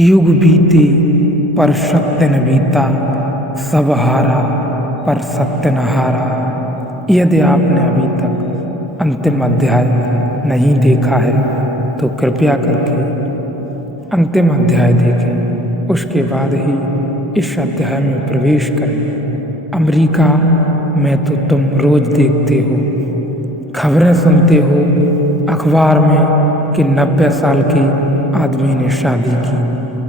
युग बीते पर सत्य न बीता, सब हारा पर सत्य न हारा। यदि आपने अभी तक अंतिम अध्याय नहीं देखा है तो कृपया करके अंतिम अध्याय देखें, उसके बाद ही इस अध्याय में प्रवेश करें। अमेरिका में तो तुम रोज देखते हो, खबरें सुनते हो अखबार में कि 90 साल के आदमी ने शादी की।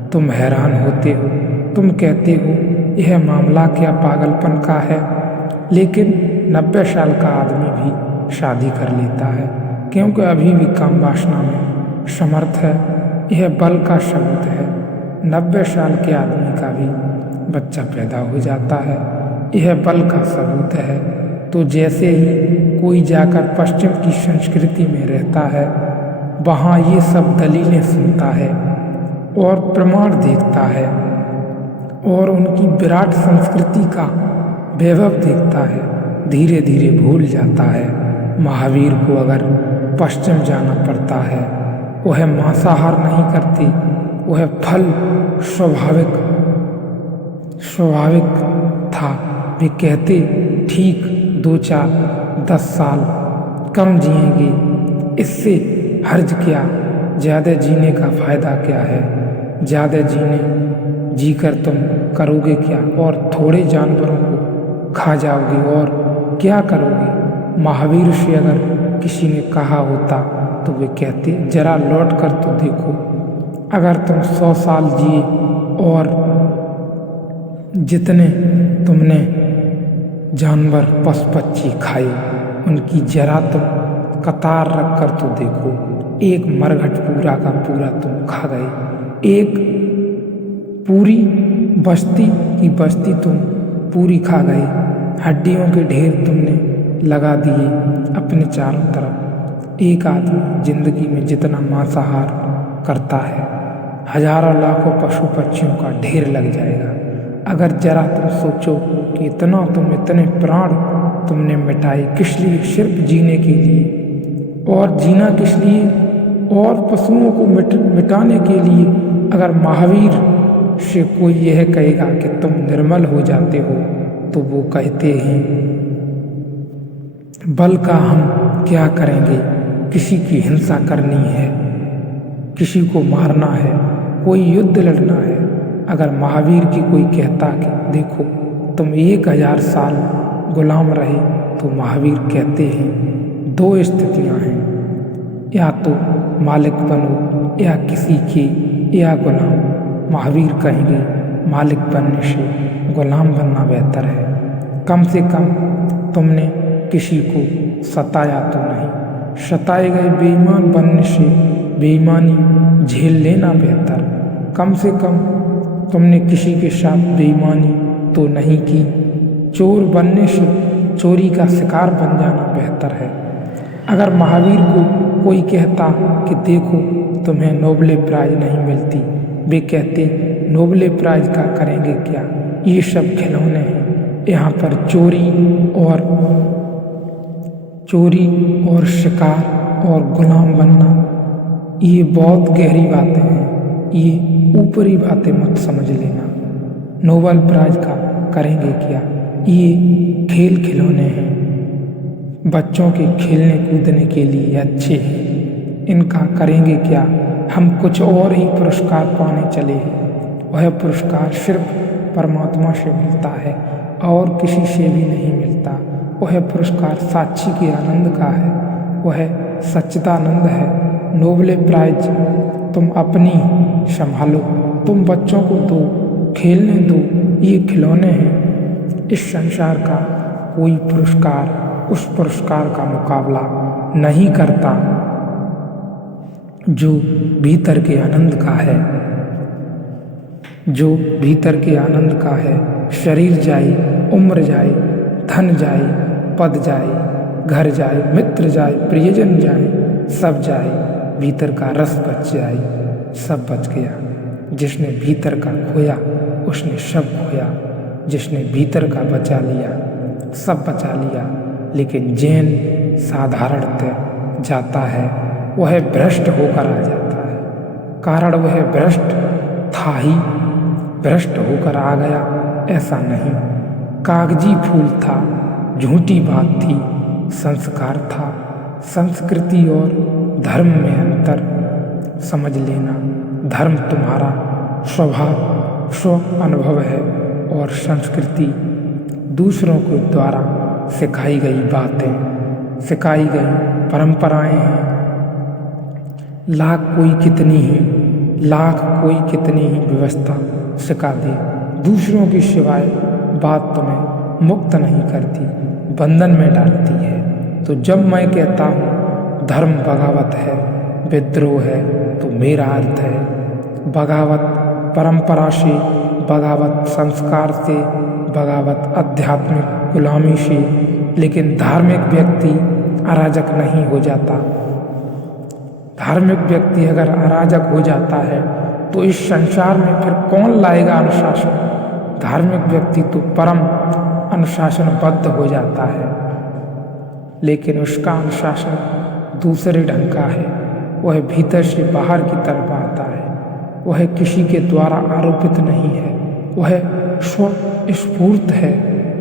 तुम हैरान होते हो, तुम कहते हो यह मामला क्या पागलपन का है। लेकिन 90 साल का आदमी भी शादी कर लेता है, क्योंकि अभी भी काम वासना में समर्थ है। यह बल का सबूत है। 90 साल के आदमी का भी बच्चा पैदा हो जाता है, यह बल का सबूत है। तो जैसे ही कोई जाकर पश्चिम की संस्कृति में रहता है, वहाँ ये सब दलीलें सुनता है और प्रमाण देखता है और उनकी विराट संस्कृति का वैभव देखता है, धीरे धीरे भूल जाता है। महावीर को अगर पश्चिम जाना पड़ता है, वह मांसाहार नहीं करते, वह फल स्वाभाविक था। वे कहते ठीक 2-4-10 साल कम जिएंगे, इससे हर्ज क्या, ज़्यादा जीने का फायदा क्या है। ज़्यादा जीकर तुम करोगे क्या, और थोड़े जानवरों को खा जाओगे और क्या करोगे। महावीर से अगर किसी ने कहा होता तो वे कहते जरा लौट कर तो देखो, अगर तुम 100 साल जिए और जितने तुमने जानवर पशु पक्षी खाए उनकी जरा तुम कतार रख कर तो देखो। एक मरघट पूरा का पूरा तुम खा गए, एक पूरी बस्ती की बस्ती तुम पूरी खा गए। हड्डियों के ढेर तुमने लगा दिए अपने चारों तरफ। एक आदमी जिंदगी में जितना मांसाहार करता है, हजारों लाखों पशु पक्षियों का ढेर लग जाएगा। अगर जरा तुम सोचो कि इतने प्राण तुमने मिटाए, किस लिए? सिर्फ जीने के लिए। और जीना किस लिए? और पशुओं को मिटाने के लिए। अगर महावीर से कोई यह कहेगा कि तुम निर्मल हो जाते हो, तो वो कहते हैं बल का हम क्या करेंगे, किसी की हिंसा करनी है, किसी को मारना है, कोई युद्ध लड़ना है। अगर महावीर की कोई कहता कि देखो तुम 1000 साल गुलाम रहे, तो महावीर कहते हैं 2 स्थितियां हैं, या तो मालिक बनो या किसी के या गुलाम। महावीर कहेंगे मालिक बनने से गुलाम बनना बेहतर है। कम से कम तुमने किसी को सताया तो नहीं। सताए गए बेईमान बनने से बेईमानी झेल लेना बेहतर। कम से कम तुमने किसी के साथ बेईमानी तो नहीं की। चोर बनने से चोरी का शिकार बन जाना बेहतर है। अगर महावीर को कोई कहता कि देखो तुम्हें नोबेल प्राइज नहीं मिलती, वे कहते नोबेल प्राइज का करेंगे क्या, ये सब खिलौने हैं। यहाँ पर चोरी और शिकार और गुलाम बनना, ये बहुत गहरी बातें हैं, ये ऊपरी बातें मत समझ लेना। नोबेल प्राइज का करेंगे क्या, ये खेल खिलौने हैं, बच्चों के खेलने कूदने के लिए अच्छे हैं, इनका करेंगे क्या। हम कुछ और ही पुरस्कार पाने चले हैं। वह पुरस्कार सिर्फ परमात्मा से मिलता है और किसी से भी नहीं मिलता। वह पुरस्कार साक्षी के आनंद का है, वह सच्चिदानंद है। नोबेल प्राइज तुम अपनी संभालो, तुम बच्चों को दो, खेलने दो, ये खिलौने हैं। इस संसार का कोई पुरस्कार उस पुरस्कार का मुकाबला नहीं करता जो भीतर के आनंद का है, जो भीतर के आनंद का है। शरीर जाए, उम्र जाए, धन जाए, पद जाए, घर जाए, मित्र जाए, प्रियजन जाए, सब जाए, भीतर का रस बच जाए, सब बच गया। जिसने भीतर का खोया उसने सब खोया, जिसने भीतर का बचा लिया सब बचा लिया। लेकिन जैन साधारणतः जाता है, वह भ्रष्ट होकर आ जाता है। कारण वह भ्रष्ट था ही भ्रष्ट होकर आ गया, ऐसा नहीं। कागजी फूल था, झूठी बात थी, संस्कार था। संस्कृति और धर्म में अंतर समझ लेना। धर्म तुम्हारा स्वभाव स्व अनुभव है और संस्कृति दूसरों के द्वारा सिखाई गई बातें, सिखाई गई परंपराएं हैं। लाख कोई कितनी ही व्यवस्था सिखा दे, दूसरों की सिवाय बात तुम्हें मुक्त नहीं करती, बंधन में डालती है। तो जब मैं कहता हूँ धर्म बगावत है, विद्रोह है, तो मेरा अर्थ है बगावत परंपरा से, बगावत संस्कार से, बगावत आध्यात्मिक गुलामी से। लेकिन धार्मिक व्यक्ति अराजक नहीं हो जाता। धार्मिक व्यक्ति अगर अराजक हो जाता है तो इस संसार में फिर कौन लाएगा अनुशासन। धार्मिक व्यक्ति तो परम अनुशासनबद्ध हो जाता है, लेकिन उसका अनुशासन दूसरे ढंग का है। वह भीतर से बाहर की तरफ आता है, वह किसी के द्वारा आरोपित नहीं है, वह स्वस्फूर्त है।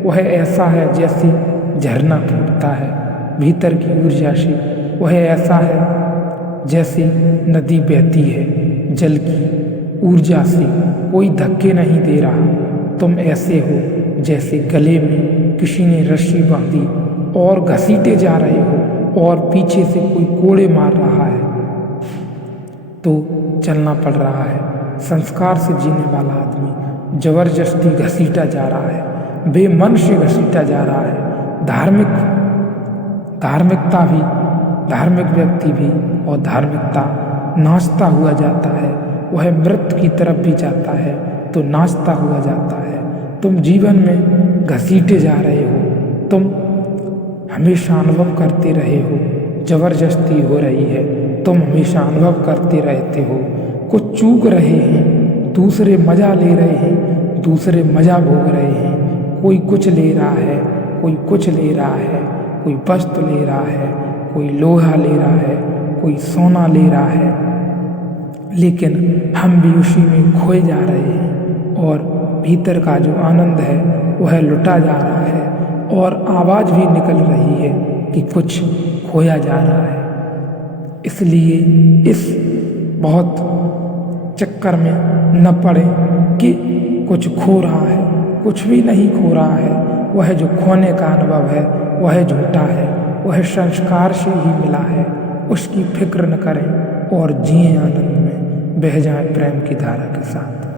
वह ऐसा है जैसे झरना फूटता है भीतर की ऊर्जा से, वह ऐसा है जैसे नदी बहती है जल की ऊर्जा से, कोई धक्के नहीं दे रहा। तुम ऐसे हो जैसे गले में किसी ने रस्सी बांधी और घसीटे जा रहे हो और पीछे से कोई कोड़े मार रहा है तो चलना पड़ रहा है। संस्कार से जीने वाला आदमी जबरदस्ती घसीटा जा रहा है, बेमन से घसीटा जा रहा है। धार्मिक व्यक्ति भी और धार्मिकता नाचता हुआ जाता है, वह मृत्यु की तरफ भी जाता है तो नाचता हुआ जाता है। तुम जीवन में घसीटे जा रहे हो, तुम हमेशा अनुभव करते रहे हो, जबरदस्ती हो रही है, तुम हमेशा अनुभव करते रहते हो। कुछ चूक रहे हैं, दूसरे मजा ले रहे हैं, दूसरे मजा भोग रहे हैं। कोई कुछ ले रहा है, कोई कुछ ले रहा है, कोई वस्त्र ले रहा है, कोई लोहा ले रहा है, कोई सोना ले रहा है, लेकिन हम भी उसी में खोए जा रहे हैं और भीतर का जो आनंद है वह लुटा जा रहा है और आवाज़ भी निकल रही है कि कुछ खोया जा रहा है। इसलिए इस बहुत चक्कर में न पड़े कि कुछ खो रहा है, कुछ भी नहीं खो रहा है। वह जो खोने का अनुभव है वह झूठा है, वह संस्कार से ही मिला है। उसकी फिक्र न करें और जिए आनंद में, बह जाए प्रेम की धारा के साथ।